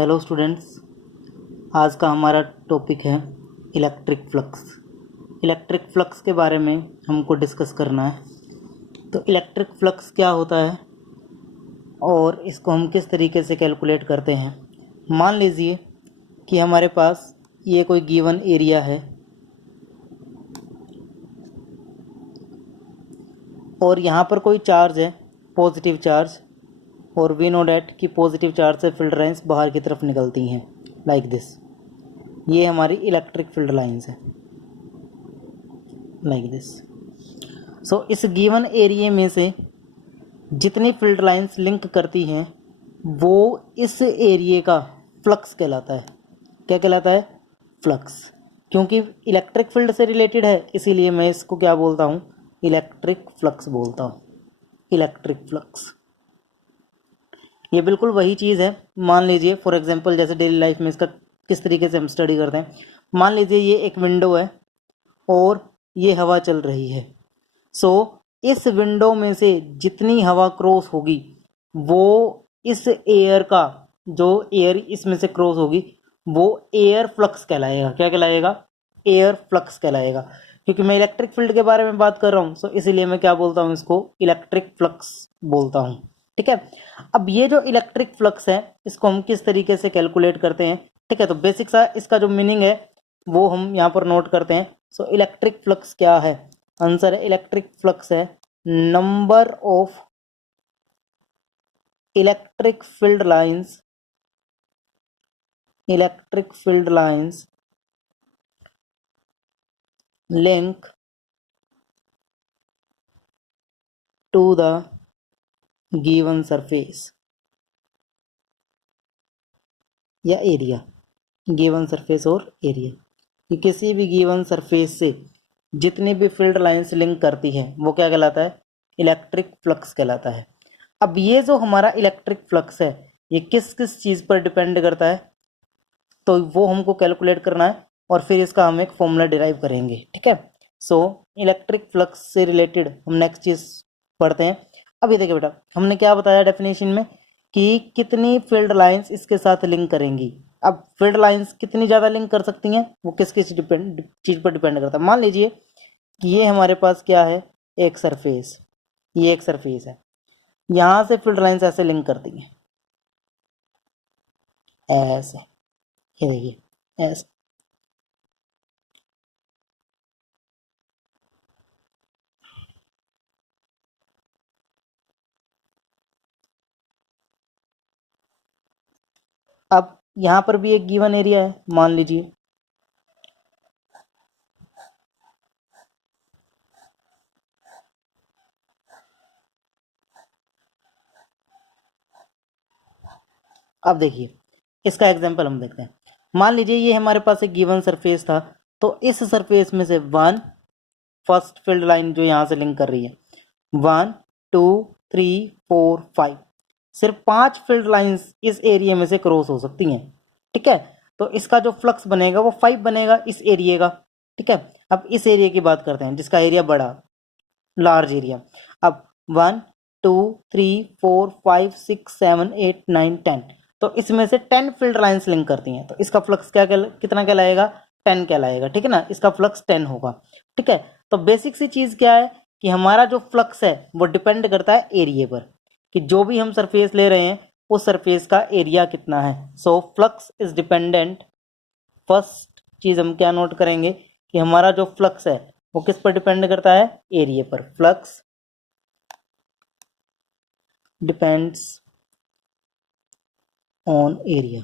Hello students, आज का हमारा टॉपिक है इलेक्ट्रिक फ्लक्स। इलेक्ट्रिक फ्लक्स के बारे में हमको डिस्कस करना है। तो इलेक्ट्रिक फ्लक्स क्या होता है और इसको हम किस तरीके से कैलकुलेट करते हैं। मान लीजिए कि हमारे पास ये कोई गिवन एरिया है और यहाँ पर कोई चार्ज है, पॉजिटिव चार्ज, और वी नो डैट कि पॉजिटिव चार्ज से फील्ड लाइंस बाहर की तरफ निकलती हैं लाइक दिस। ये हमारी इलेक्ट्रिक फील्ड लाइंस है लाइक दिस। सो इस गिवन एरिया में से जितनी फील्ड लाइंस लिंक करती हैं वो इस एरिया का फ्लक्स कहलाता है। क्या कहलाता है? फ्लक्स। क्योंकि इलेक्ट्रिक फील्ड से रिलेटेड है इसीलिए मैं इसको क्या बोलता हूँ? इलेक्ट्रिक फ्लक्स बोलता हूँ। इलेक्ट्रिक फ्लक्स ये बिल्कुल वही चीज़ है। मान लीजिए फॉर एग्जांपल, जैसे डेली लाइफ में इसका किस तरीके से हम स्टडी करते हैं। मान लीजिए ये एक विंडो है और ये हवा चल रही है। सो इस विंडो में से जितनी हवा क्रॉस होगी वो इस एयर का, जो एयर इसमें से क्रॉस होगी वो एयर फ्लक्स कहलाएगा। क्या कहलाएगा? एयर फ्लक्स कहलाएगा। क्योंकि मैं इलेक्ट्रिक फील्ड के बारे में बात कर रहा हूँ, सो इसीलिए मैं क्या बोलता हूँ? इसको इलेक्ट्रिक फ्लक्स बोलता हूँ। ठीक है। अब ये जो इलेक्ट्रिक फ्लक्स है इसको हम किस तरीके से कैलकुलेट करते हैं? ठीक है, तो बेसिक सा इसका जो मीनिंग है वो हम यहाँ पर नोट करते हैं। सो इलेक्ट्रिक फ्लक्स क्या है? आंसर है इलेक्ट्रिक फ्लक्स है number of electric field lines, electric field lines link to the given surface या एरिया। गिवन सरफेस और एरिया कि किसी भी गिवन सरफेस से जितनी भी फील्ड लाइंस लिंक करती हैं वो क्या कहलाता है? इलेक्ट्रिक फ्लक्स कहलाता है। अब ये जो हमारा इलेक्ट्रिक फ्लक्स है ये किस किस चीज़ पर डिपेंड करता है तो वो हमको कैलकुलेट करना है और फिर इसका हम एक फॉर्मूला डिराइव करेंगे। ठीक है। सो इलेक्ट्रिक फ्लक्स से रिलेटेड हम नेक्स्ट चीज़ पढ़ते हैं। अभी देखिए बेटा, हमने क्या बताया डेफिनेशन में कि कितनी फील्ड लाइंस इसके साथ लिंक करेंगी। अब फील्ड लाइंस कितनी ज़्यादा लिंक कर सकती हैं वो किस किस चीज़ पर डिपेंड करता है। मान लीजिए कि ये हमारे पास क्या है? एक सरफेस। ये एक सरफेस है, यहाँ से फील्ड लाइंस ऐसे लिंक करती हैं, ऐसे। ये देखिए ऐसे। अब यहाँ पर भी एक गिवन एरिया है, मान लीजिए। अब देखिए इसका एग्जांपल हम देखते हैं। मान लीजिए ये हमारे पास एक गिवन सरफेस था, तो इस सरफेस में से फर्स्ट फील्ड लाइन जो यहाँ से लिंक कर रही है 1 2 3 4 5, सिर्फ 5 फील्ड लाइंस इस एरिया में से क्रॉस हो सकती हैं। ठीक है, तो इसका जो फ्लक्स बनेगा वो 5 बनेगा इस एरिया का। ठीक है, अब इस एरिया की बात करते हैं जिसका एरिया बड़ा, लार्ज एरिया। अब 1 2 3 4 5 6 7 8 9 10, तो इसमें से 10 फील्ड लाइंस लिंक करती हैं, तो इसका फ्लक्स कितना कहलाएगा? 10 कहलाएगा। ठीक है ना, इसका फ्लक्स 10 होगा। ठीक है, तो बेसिक सी चीज़ क्या है कि हमारा जो फ्लक्स है वो डिपेंड करता है एरिया पर, कि जो भी हम सरफेस ले रहे हैं उस सरफेस का एरिया कितना है। So flux is dependent. First चीज़ हम क्या नोट करेंगे कि हमारा जो फ्लक्स है वो किस पर डिपेंड करता है? एरिया पर। Flux depends on area,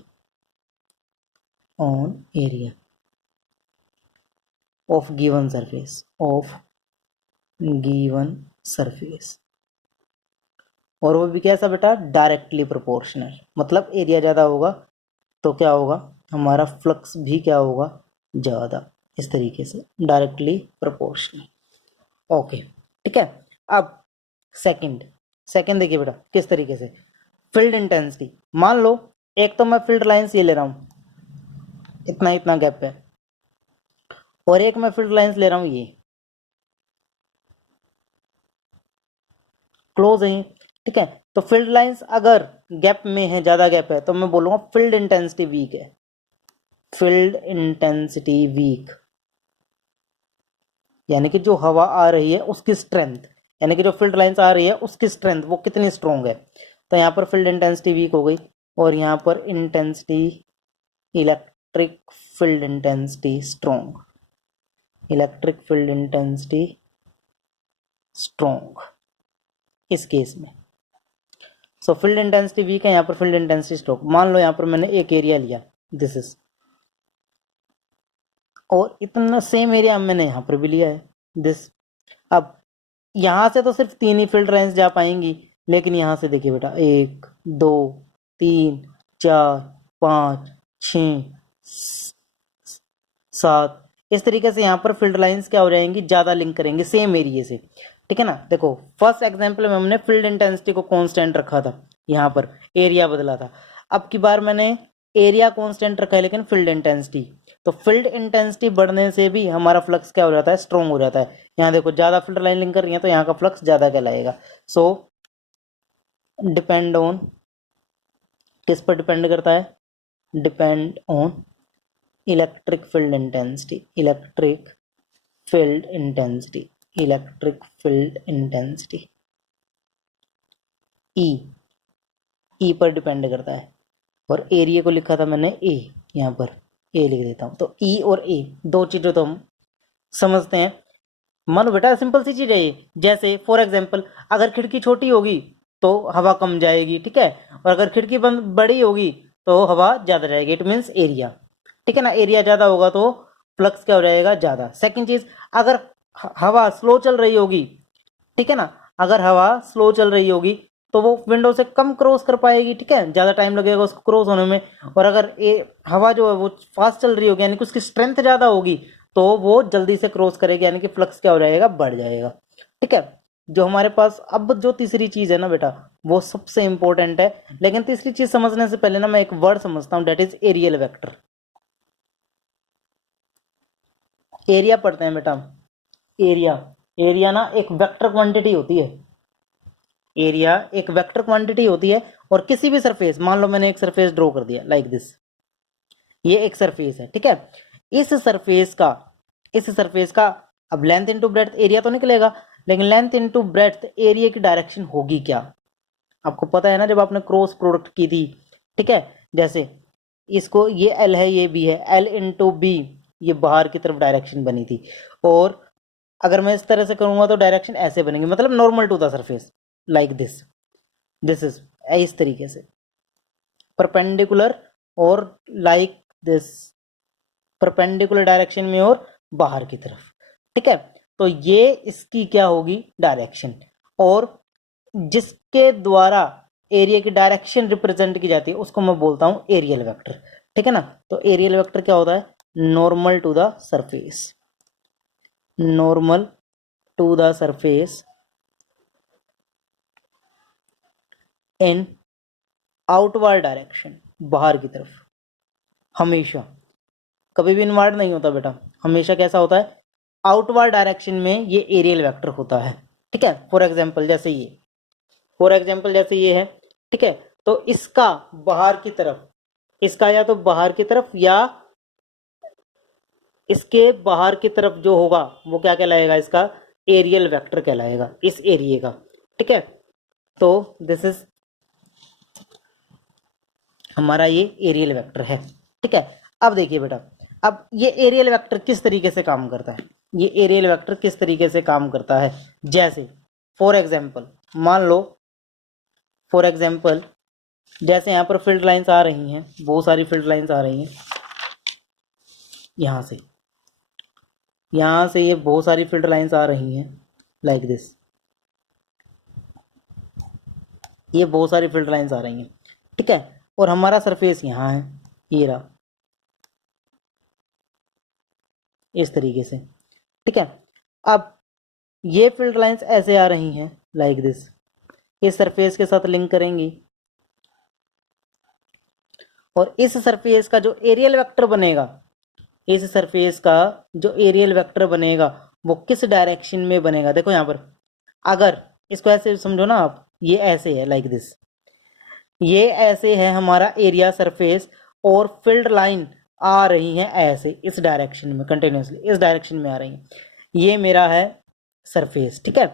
on area of given surface, of given surface. और वो भी कैसा बेटा? Directly proportional. मतलब एरिया ज़्यादा होगा तो क्या होगा? हमारा फ्लक्स भी क्या होगा? ज़्यादा। इस तरीके से डायरेक्टली प्रोपोर्शनल। ओके, ठीक है। अब सेकंड सेकंड देखिए बेटा किस तरीके से फील्ड इंटेंसिटी। मान लो एक तो मैं फील्ड लाइंस ये ले रहा हूँ, इतना इतना गैप है, और एक मैं फील्ड लाइंस ले रहा हूँ ये क्लोज है। ठीक है, तो फील्ड लाइंस अगर गैप में है, ज़्यादा गैप है, तो मैं बोलूँगा फील्ड इंटेंसिटी वीक है, फील्ड इंटेंसिटी वीक, यानी कि जो हवा आ रही है उसकी स्ट्रेंथ, यानी कि जो फील्ड लाइंस आ रही है उसकी स्ट्रेंथ वो कितनी स्ट्रॉन्ग है। तो यहाँ पर फील्ड इंटेंसिटी वीक हो गई, और यहाँ पर intensity electric field intensity strong, electric field intensity strong इस केस में। सो फील्ड इंटेंसिटी वीक है, यहाँ पर फील्ड इंटेंसिटी स्ट्रॉन्ग। मान लो यहाँ पर मैंने एक एरिया लिया, दिस इज, और इतना सेम एरिया मैंने यहाँ पर भी लिया है, दिस। अब यहाँ से तो सिर्फ 3 ही फील्ड लाइंस जा पाएंगी, लेकिन यहाँ से देखिए बेटा 1 2 3 4 5 6 7, इस तरीके से यहाँ पर फील्ड लाइंस क्या हो जाएंगी, ज़्यादा लिंक करेंगे सेम एरिया से, ठीक है ना। देखो फर्स्ट एग्जाम्पल में हमने फील्ड इंटेंसिटी को कांस्टेंट रखा था, यहाँ पर एरिया बदला था। अब की बार मैंने एरिया कांस्टेंट रखा है लेकिन फील्ड इंटेंसिटी, तो फील्ड इंटेंसिटी बढ़ने से भी हमारा फ्लक्स क्या हो जाता है, स्ट्रॉन्ग हो जाता है। यहाँ देखो ज़्यादा फील्ड लाइन लिंक कर रही है तो यहाँ का फ्लक्स ज़्यादा कहलाएगा। सो डिपेंड ऑन, किस पर डिपेंड करता है, depend on electric field intensity, electric field intensity, electric field intensity ई पर डिपेंड करता है। और एरिया को लिखा था मैंने ए, यहाँ पर ए लिख देता हूँ। तो ई और ए दो चीज़ों तो हम समझते हैं। मानो बेटा सिंपल सी चीज़ है ये, जैसे फॉर एग्जांपल अगर खिड़की छोटी होगी तो हवा कम जाएगी, ठीक है, और अगर खिड़की बंद बड़ी होगी तो हवा ज़्यादा जाएगी, इट मीन्स एरिया, ठीक है ना। एरिया ज़्यादा होगा तो फ्लक्स क्या हो जाएगा, ज़्यादा। सेकेंड चीज़, अगर हवा स्लो चल रही होगी, ठीक है ना, अगर हवा स्लो चल रही होगी तो वो विंडो से कम क्रॉस कर पाएगी, ठीक है, ज़्यादा टाइम लगेगा उसको क्रॉस होने में। और अगर हवा जो है वो फास्ट चल रही होगी, यानी कि उसकी स्ट्रेंथ ज़्यादा होगी, तो वो जल्दी से क्रॉस करेगी, यानी कि फ्लक्स क्या हो जाएगा, बढ़ जाएगा, ठीक है। जो हमारे पास अब जो तीसरी चीज़ है ना बेटा, वो सबसे इंपॉर्टेंट है। लेकिन तीसरी चीज़ समझने से पहले ना मैं एक वर्ड समझता हूँ, that is areal vector. Area पढ़ते हैं बेटा, एरिया, एरिया ना एक वेक्टर क्वांटिटी होती है, एरिया एक वेक्टर क्वांटिटी होती है। और किसी भी सरफेस, मान लो मैंने एक सरफेस ड्रॉ कर दिया लाइक दिस, ये एक सरफेस है, ठीक है। इस सरफेस का अब लेंथ इनटू ब्रेड्थ एरिया तो निकलेगा, लेकिन लेंथ इनटू ब्रेड्थ एरिया की डायरेक्शन होगी क्या, आपको पता है ना, जब आपने क्रॉस प्रोडक्ट की थी, ठीक है। जैसे इसको, ये एल है ये बी है, एल इंटू बी, ये बाहर की तरफ डायरेक्शन बनी थी। और अगर मैं इस तरह से करूंगा तो डायरेक्शन ऐसे बनेगी, मतलब normal to the surface like this, this is इस तरीके से परपेंडिकुलर, और लाइक दिस परपेंडिकुलर डायरेक्शन में और बाहर की तरफ, ठीक है। तो ये इसकी क्या होगी, डायरेक्शन। और जिसके द्वारा एरिया की डायरेक्शन रिप्रेजेंट की जाती है उसको मैं बोलता हूं एरियल वेक्टर, ठीक है ना। तो एरियल वेक्टर क्या होता है, normal to the surface, normal to the surface in outward direction, बाहर की तरफ। हमेशा, कभी भी इनवर्ड नहीं होता बेटा, हमेशा कैसा होता है, आउटवर्ड डायरेक्शन में ये एरियल वेक्टर होता है, ठीक है। फॉर एग्जांपल जैसे ये, फॉर एग्जांपल जैसे ये है, ठीक है। तो इसका बाहर की तरफ, इसका या तो बाहर की तरफ या इसके बाहर की तरफ जो होगा वो क्या कहलाएगा, इसका एरियल वेक्टर कहलाएगा, इस एरिया का, ठीक है। तो दिस इज हमारा ये एरियल वेक्टर है, ठीक है। अब देखिए बेटा, अब ये एरियल वेक्टर किस तरीके से काम करता है, ये एरियल वेक्टर किस तरीके से काम करता है। जैसे फॉर एग्जांपल मान लो, फॉर एग्जांपल जैसे यहाँ पर फील्ड लाइंस आ रही हैं, बहुत सारी फील्ड लाइंस आ रही हैं, यहाँ से ये बहुत सारी फील्ड लाइंस आ रही हैं लाइक दिस, ये बहुत सारी फील्ड लाइंस आ रही हैं, ठीक है। और हमारा सरफेस यहाँ है, ये रहा, इस तरीके से, ठीक है। अब ये फील्ड लाइंस ऐसे आ रही हैं लाइक दिस, इस सरफेस के साथ लिंक करेंगी, और इस सरफेस का जो एरियल वेक्टर बनेगा, इस सरफेस का जो एरियल वेक्टर बनेगा वो किस डायरेक्शन में बनेगा। देखो यहाँ पर, अगर इसको ऐसे समझो ना आप, ये ऐसे है लाइक दिस, ये ऐसे है हमारा एरिया सरफेस और फील्ड लाइन आ रही हैं ऐसे इस डायरेक्शन में, कंटिन्यूसली इस डायरेक्शन में आ रही हैं। ये मेरा है सरफेस, ठीक है।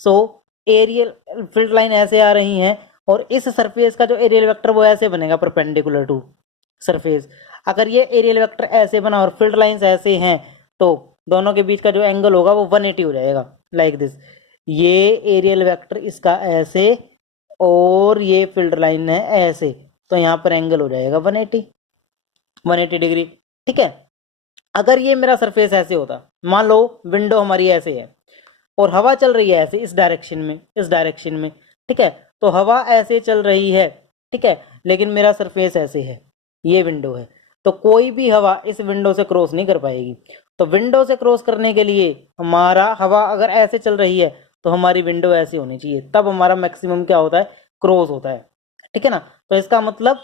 सो एरियल फील्ड लाइन ऐसे आ रही हैं और इस सरफेस का जो एरियल वेक्टर वो ऐसे बनेगा परपेंडिकुलर टू सरफेस। अगर ये एरियल वेक्टर ऐसे बना और फील्ड लाइंस ऐसे हैं तो दोनों के बीच का जो एंगल होगा वो 180 हो जाएगा, लाइक दिस। ये एरियल वेक्टर इसका ऐसे और ये फील्ड लाइन है ऐसे, तो यहाँ पर एंगल हो जाएगा 180 डिग्री, ठीक है। अगर ये मेरा सरफेस ऐसे होता, मान लो विंडो हमारी ऐसे है और हवा चल रही है ऐसे इस डायरेक्शन में, इस डायरेक्शन में, ठीक है। तो हवा ऐसे चल रही है, ठीक है, लेकिन मेरा सरफेस ऐसे है, ये विंडो है, तो कोई भी हवा इस विंडो से क्रॉस नहीं कर पाएगी। तो विंडो से क्रॉस करने के लिए हमारा हवा अगर ऐसे चल रही है तो हमारी विंडो ऐसी होनी चाहिए, तब हमारा मैक्सिमम क्या होता है, क्रॉस होता है, ठीक है ना। तो इसका मतलब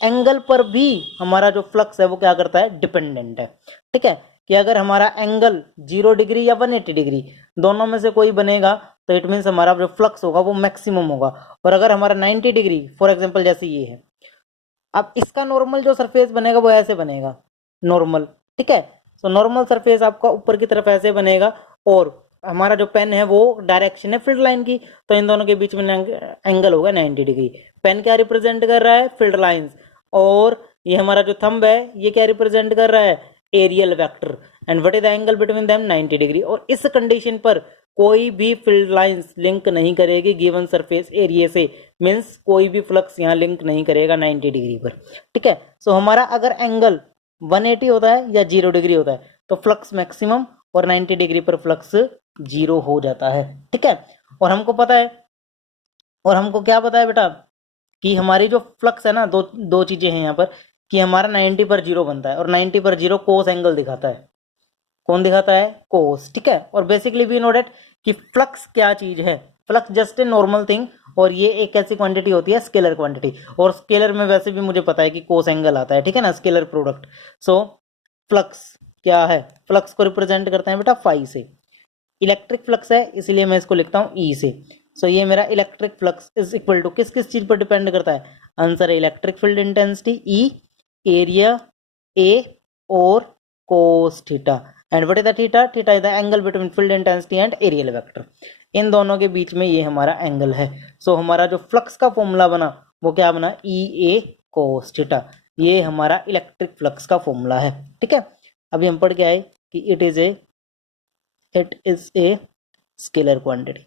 एंगल पर भी हमारा जो फ्लक्स है वो क्या करता है, डिपेंडेंट है, ठीक है। कि अगर हमारा एंगल 0 डिग्री या 180 डिग्री दोनों में से कोई बनेगा तो इट मीन्स हमारा जो फ्लक्स होगा वो मैक्सिमम होगा। और अगर हमारा 90 डिग्री फॉर एग्जांपल जैसे ये है, अब इसका नॉर्मल जो सरफेस बनेगा वो ऐसे बनेगा, नॉर्मल, ठीक है। तो नॉर्मल सरफेस आपका ऊपर की तरफ ऐसे बनेगा और हमारा जो पेन है वो डायरेक्शन है फील्ड लाइन की, तो इन दोनों के बीच में एंगल होगा 90 डिग्री। पेन क्या रिप्रेजेंट कर रहा है, फील्ड लाइंस, और ये हमारा जो थंब है ये क्या रिप्रेजेंट कर रहा है, areal vector. And what is the angle between them, 90 degree. और इस कंडीशन पर कोई भी फील्ड लाइंस लिंक नहीं करेगी गिवन सरफेस एरिया से, मीन्स कोई भी फ्लक्स यहाँ लिंक नहीं करेगा 90 डिग्री पर, ठीक है। सो हमारा अगर एंगल 180 होता है या 0 डिग्री होता है तो फ्लक्स मैक्सिमम, और 90 डिग्री पर फ्लक्स 0 हो जाता है, ठीक है। और हमको पता है, और हमको क्या पता है बेटा, कि हमारी जो फ्लक्स है ना, दो दो चीजें हैं यहाँ पर, कि हमारा 90 पर 0 बनता है और 90 पर 0 कोस एंगल दिखाता है। कौन दिखाता है, कोस, ठीक है। और बेसिकली वी नो डेट कि फ्लक्स क्या चीज है, flux just a normal thing, और ये एक ऐसी क्वांटिटी होती है स्केलर क्वांटिटी, और स्केलर में वैसे भी मुझे पता है कि कोस एंगल आता है, ठीक है ना, स्केलर प्रोडक्ट। सो फ्लक्स क्या है, फ्लक्स को रिप्रेजेंट करते हैं बेटा फाई से। इलेक्ट्रिक फ्लक्स है इसलिए मैं इसको लिखता हूँ ई से। सो ये मेरा electric flux is equal to किस किस चीज पर डिपेंड करता है, आंसर है electric field intensity E, area A, और cos theta. And what is the theta, theta is the angle between field intensity and areal vector. इन दोनों के बीच में ये हमारा एंगल है। सो हमारा जो फ्लक्स का फॉर्मूला बना वो क्या बना, ई ए कोस थीटा। ये हमारा इलेक्ट्रिक फ्लक्स का फॉर्मूला है, ठीक है। अभी हम पढ़ के आए कि it is a scalar quantity.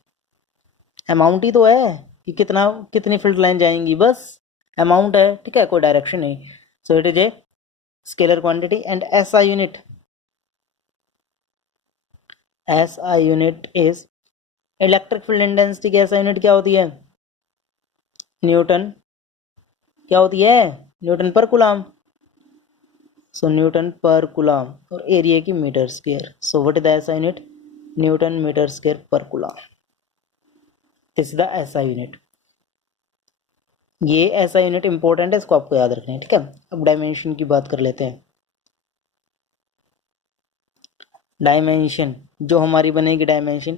Amount ही तो है कि कितनी फील्ड लाइन जाएंगी, बस अमाउंट है, ठीक है, कोई डायरेक्शन नहीं। So it is a scalar quantity. And SI unit is electric field intensity की एसआई यूनिट क्या होती है, न्यूटन, क्या होती है, newton per coulomb. So newton per coulomb, और एरिया की metre square. So what is the SI unit, newton metre square per coulomb. This is the SI unit. ये ऐसा यूनिट इंपॉर्टेंट है, इसको आपको याद रखना है, ठीक है। अब डायमेंशन की बात कर लेते हैं। डायमेंशन जो हमारी बनेगी, डायमेंशन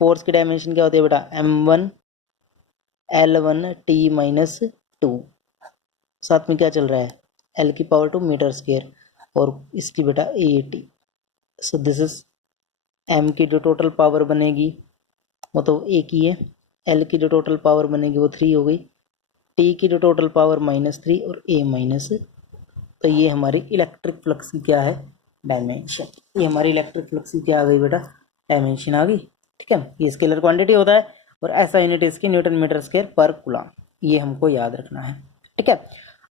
फोर्स की डायमेंशन क्या होती है बेटा, m1 l1 t माइनस 2, साथ में क्या चल रहा है, l की पावर 2 मीटर स्क्वायर, और इसकी बेटा AT। So this is m की जो टोटल पावर बनेगी वो तो एक ही है, l की जो टोटल पावर बनेगी वो 3 हो गई, टी की जो टोटल पावर -3 और ए माइनस। तो ये हमारी इलेक्ट्रिक फ्लक्स की क्या है, डायमेंशन। ये हमारी इलेक्ट्रिक फ्लक्स की क्या आ गई बेटा, डायमेंशन आ गई, ठीक है। ये स्केलर क्वांटिटी होता है और ऐसा यूनिट इसकी Newton metre square per coulomb, ये हमको याद रखना है, ठीक है।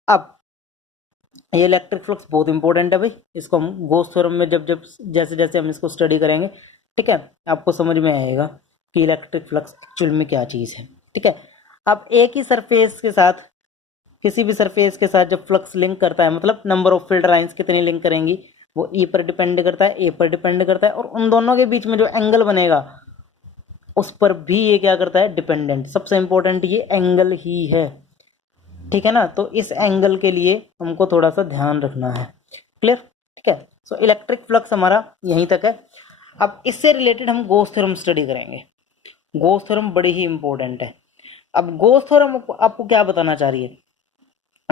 अब ये इलेक्ट्रिक फ्लक्स बहुत इंपॉर्टेंट है भाई, इसको हम गॉस थ्योरम में जब जब जैसे जैसे हम इसको स्टडी करेंगे, ठीक है, आपको समझ में आएगा कि इलेक्ट्रिक फ्लक्स एक्चुअल में क्या चीज़ है, ठीक है। अब एक ही सरफेस के साथ, किसी भी सरफेस के साथ जब फ्लक्स लिंक करता है, मतलब नंबर ऑफ फील्ड लाइंस कितनी लिंक करेंगी, वो ई पर डिपेंड करता है, ए पर डिपेंड करता है, और उन दोनों के बीच में जो एंगल बनेगा उस पर भी ये क्या करता है, डिपेंडेंट। सबसे इंपॉर्टेंट ये एंगल ही है, ठीक है ना। तो इस एंगल के लिए हमको थोड़ा सा ध्यान रखना है, क्लियर, ठीक है। सो इलेक्ट्रिक फ्लक्स हमारा यहीं तक है। अब इससे रिलेटेड हम गॉस थ्योरम स्टडी करेंगे। गॉस थ्योरम बड़ी ही इंपॉर्टेंट है। अब गॉस थ्योरम आपको क्या बताना चाह रही है,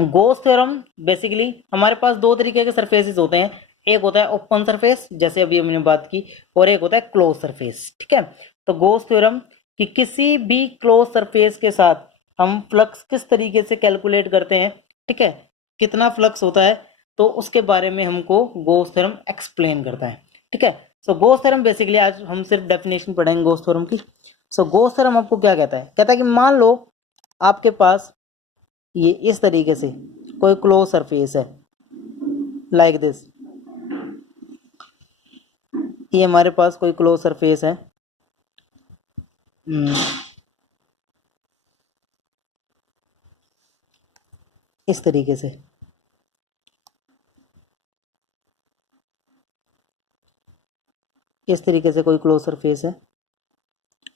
गॉस थ्योरम बेसिकली हमारे पास दो तरीके के सरफेसेस होते हैं, एक होता है ओपन सरफेस जैसे अभी हमने बात की, और एक होता है क्लोज सरफेस। ठीक है, तो गॉस थ्योरम कि किसी भी क्लोज सरफेस के साथ हम फ्लक्स किस तरीके से कैलकुलेट करते हैं, ठीक है, कितना फ्लक्स होता है, तो उसके बारे में हमको गॉस थ्योरम एक्सप्लेन करता है। ठीक है, सो गॉस थ्योरम बेसिकली आज हम सिर्फ डेफिनेशन पढ़ेंगे गॉस थ्योरम की। सो गॉस थ्योरम आपको क्या कहता है, कहता है कि मान लो आपके पास ये इस तरीके से कोई क्लोज सरफेस है लाइक दिस, ये हमारे पास कोई क्लोज सरफेस है, इस तरीके से, इस तरीके से कोई क्लोज सरफेस है।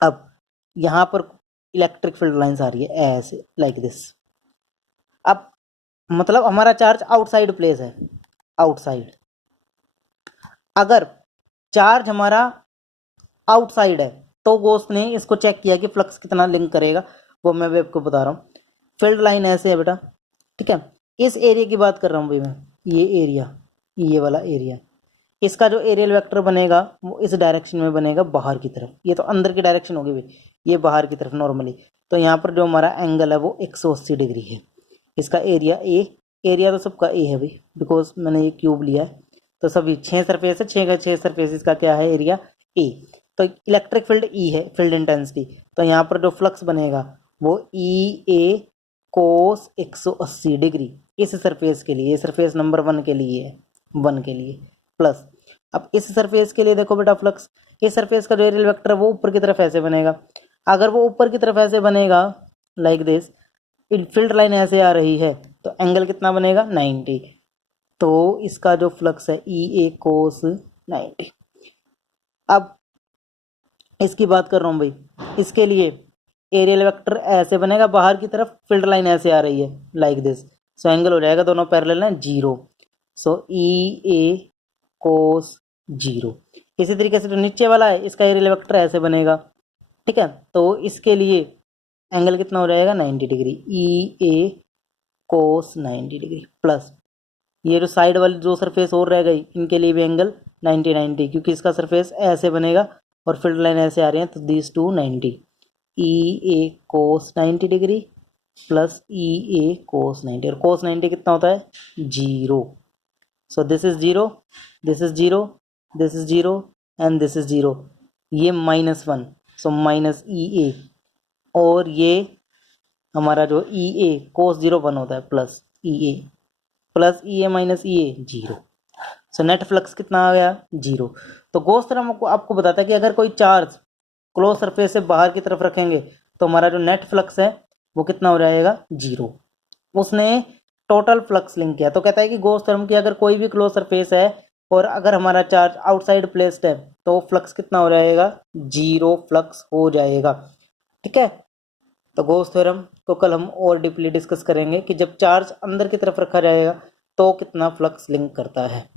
अब यहाँ पर इलेक्ट्रिक फील्ड लाइंस आ रही है ऐसे लाइक दिस। अब मतलब हमारा चार्ज आउटसाइड प्लेस है, आउटसाइड। अगर चार्ज हमारा आउटसाइड है तो गॉस ने इसको चेक किया कि फ्लक्स कितना लिंक करेगा, वो मैं भी आपको बता रहा हूँ। फील्ड लाइन ऐसे है बेटा, ठीक है, इस एरिया की बात कर रहा हूँ भाई मैं, ये एरिया, ये वाला एरिया, इसका जो एरियल वेक्टर बनेगा वो इस डायरेक्शन में बनेगा बाहर की तरफ, ये तो अंदर की डायरेक्शन होगी भाई, ये बाहर की तरफ नॉर्मली। तो यहाँ पर जो हमारा एंगल है वो 180 डिग्री है। इसका एरिया ए, एरिया तो सबका ए है भाई बिकॉज मैंने ये क्यूब लिया है, तो सभी 6 सरफेस है, 6 का 6 सरफेस का क्या है एरिया ए। तो इलेक्ट्रिक फील्ड ई है, फील्ड इंटेंसिटी, तो यहाँ पर जो फ्लक्स बनेगा वो ई ए कोस 180 डिग्री इस सरफेस के लिए, ये सरफेस नंबर 1 के लिए है, 1 के लिए प्लस। अब इस सरफेस के लिए देखो बेटा फ्लक्स, इस सरफेस का जो एरियल वेक्टर है वो ऊपर की तरफ ऐसे बनेगा। अगर वो ऊपर की तरफ ऐसे बनेगा लाइक दिस, फील्ड लाइन ऐसे आ रही है, तो एंगल कितना बनेगा 90। तो इसका जो फ्लक्स है ई ए कोस 90। अब इसकी बात कर रहा हूँ भाई, इसके लिए एरियल वेक्टर ऐसे बनेगा बाहर की तरफ, फील्ड लाइन ऐसे आ रही है लाइक दिस, सो एंगल हो जाएगा दोनों पैरेलल हैं 0, सो ई ए कोस 0। इसी तरीके से जो नीचे वाला है इसका एरियल वेक्टर ऐसे बनेगा, ठीक है, तो इसके लिए एंगल कितना हो जाएगा 90 degree, E A cos 90 degree plus ये जो साइड वाली जो सरफेस और रह गई इनके लिए भी एंगल 90 क्योंकि इसका सरफेस ऐसे बनेगा और फील्ड लाइन ऐसे आ रही है, तो this to 90, E A cos 90 degree plus E A cos 90, और कोस 90 कितना होता है 0। So this is 0, this is 0, this is 0 and this is 0, ये -1, सो माइनस ई ए, और ये हमारा जो ई ए कोस 0 1 होता है प्लस ई ए माइनस ई ए 0। सो नेट फ्लक्स कितना आ गया 0। तो गॉस थ्योरम आपको बताता है कि अगर कोई चार्ज क्लोज सरफेस से बाहर की तरफ रखेंगे तो हमारा जो नेट फ्लक्स है वो कितना हो जाएगा 0। उसने टोटल फ्लक्स लिंक किया, तो कहता है कि गॉस थ्योरम की अगर कोई भी क्लोज सरफेस है और अगर हमारा चार्ज आउटसाइड प्लेस्ड है तो फ्लक्स कितना हो जाएगा 0 फ्लक्स हो जाएगा। ठीक है, तो गॉस थ्योरम को कल हम और डीपली डिस्कस करेंगे कि जब चार्ज अंदर की तरफ रखा जाएगा तो कितना फ्लक्स लिंक करता है।